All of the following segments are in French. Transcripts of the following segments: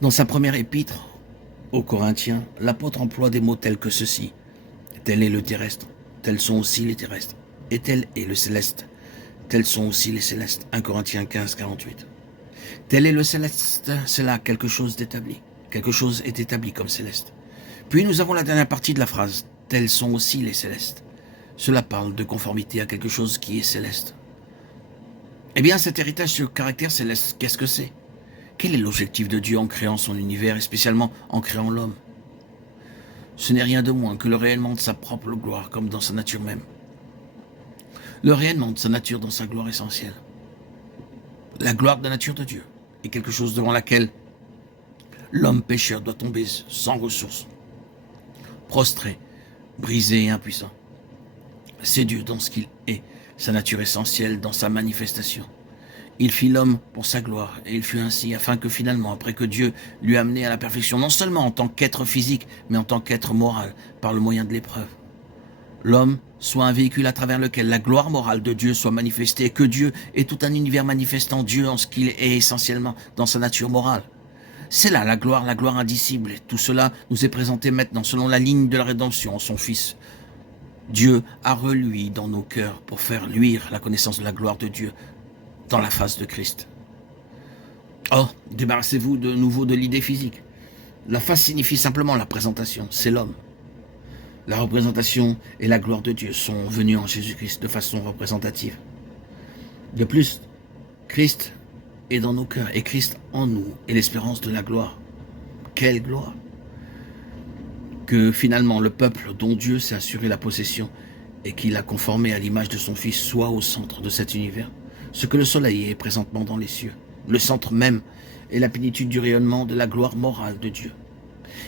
Dans sa première épître aux Corinthiens, l'apôtre emploie des mots tels que ceci. Tel est le terrestre, tels sont aussi les terrestres. Et tel est le céleste, tels sont aussi les célestes. 1 Corinthiens 15, 48. Tel est le céleste, c'est là quelque chose d'établi. Quelque chose est établi comme céleste. Puis nous avons la dernière partie de la phrase. Tels sont aussi les célestes. Cela parle de conformité à quelque chose qui est céleste. Eh bien, cet héritage sur caractère céleste, qu'est-ce que c'est? Quel est l'objectif de Dieu en créant son univers et spécialement en créant l'homme? Ce n'est rien de moins que le rayonnement de sa propre gloire comme dans sa nature même. Le rayonnement de sa nature dans sa gloire essentielle. La gloire de la nature de Dieu est quelque chose devant laquelle l'homme pécheur doit tomber sans ressources, prostré, brisé et impuissant. C'est Dieu dans ce qu'il est, sa nature essentielle dans sa manifestation. Il fit l'homme pour sa gloire, et il fut ainsi, afin que finalement, après que Dieu lui a amené à la perfection, non seulement en tant qu'être physique, mais en tant qu'être moral, par le moyen de l'épreuve, l'homme soit un véhicule à travers lequel la gloire morale de Dieu soit manifestée, et que Dieu est tout un univers manifestant Dieu en ce qu'il est essentiellement dans sa nature morale. C'est là la gloire indicible. Et tout cela nous est présenté maintenant selon la ligne de la rédemption en son Fils. Dieu a reluit dans nos cœurs pour faire luire la connaissance de la gloire de Dieu dans la face de Christ. Oh, débarrassez-vous de nouveau de l'idée physique. La face signifie simplement la présentation, c'est l'homme. La représentation et la gloire de Dieu sont venues en Jésus-Christ de façon représentative. De plus, Christ est dans nos cœurs et Christ en nous est l'espérance de la gloire. Quelle gloire! Que finalement le peuple dont Dieu s'est assuré la possession et qu'il a conformé à l'image de son Fils soit au centre de cet univers. Ce que le soleil est présentement dans les cieux. Le centre même est la plénitude du rayonnement de la gloire morale de Dieu.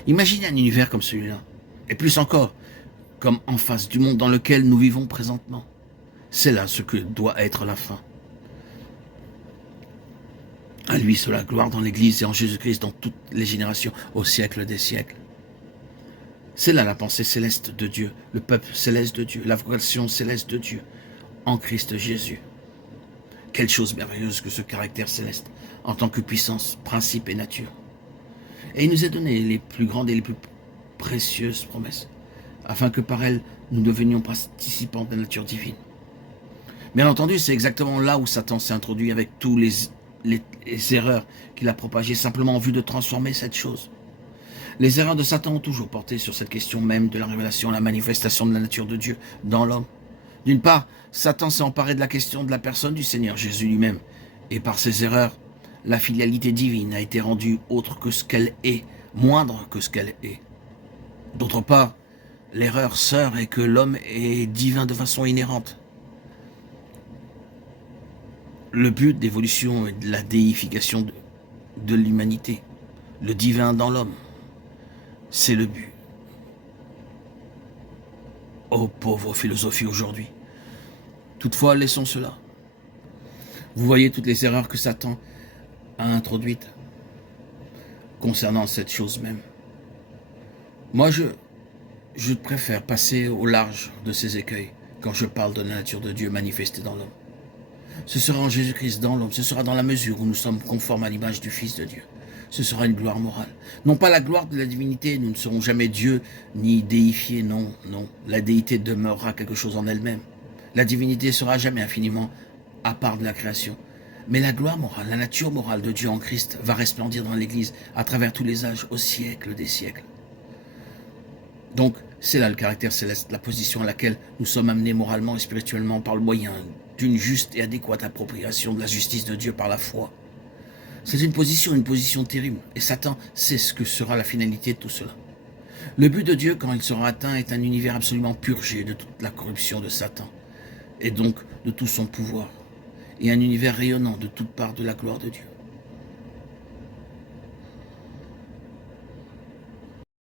Imaginez un univers comme celui-là, et plus encore, comme en face du monde dans lequel nous vivons présentement. C'est là ce que doit être la fin. À lui soit la gloire dans l'Église et en Jésus-Christ dans toutes les générations, au siècle des siècles. C'est là la pensée céleste de Dieu, le peuple céleste de Dieu, la vocation céleste de Dieu, en Christ Jésus. Quelle chose merveilleuse que ce caractère céleste, en tant que puissance, principe et nature. Et il nous a donné les plus grandes et les plus précieuses promesses, afin que par elles, nous devenions participants de la nature divine. Bien entendu, c'est exactement là où Satan s'est introduit avec tous les erreurs qu'il a propagées simplement en vue de transformer cette chose. Les erreurs de Satan ont toujours porté sur cette question même de la révélation, la manifestation de la nature de Dieu dans l'homme. D'une part, Satan s'est emparé de la question de la personne du Seigneur Jésus lui-même, et par ses erreurs, la filialité divine a été rendue autre que ce qu'elle est, moindre que ce qu'elle est. D'autre part, l'erreur sœur est que l'homme est divin de façon inhérente. Le but d'évolution est de la déification de l'humanité, le divin dans l'homme. C'est le but. Oh, pauvre philosophie aujourd'hui. Toutefois, laissons cela. Vous voyez toutes les erreurs que Satan a introduites concernant cette chose même. Moi, je préfère passer au large de ces écueils quand je parle de la nature de Dieu manifestée dans l'homme. Ce sera en Jésus-Christ dans l'homme, ce sera dans la mesure où nous sommes conformes à l'image du Fils de Dieu. Ce sera une gloire morale. Non pas la gloire de la divinité, nous ne serons jamais Dieu ni déifiés, non, non. La déité demeurera quelque chose en elle-même. La divinité sera jamais infiniment à part de la création. Mais la gloire morale, la nature morale de Dieu en Christ va resplendir dans l'Église à travers tous les âges, au siècle des siècles. Donc, c'est là le caractère céleste, la position à laquelle nous sommes amenés moralement et spirituellement par le moyen d'une juste et adéquate appropriation de la justice de Dieu par la foi. C'est une position terrible, et Satan sait ce que sera la finalité de tout cela. Le but de Dieu, quand il sera atteint, est un univers absolument purgé de toute la corruption de Satan, et donc de tout son pouvoir, et un univers rayonnant de toutes parts de la gloire de Dieu.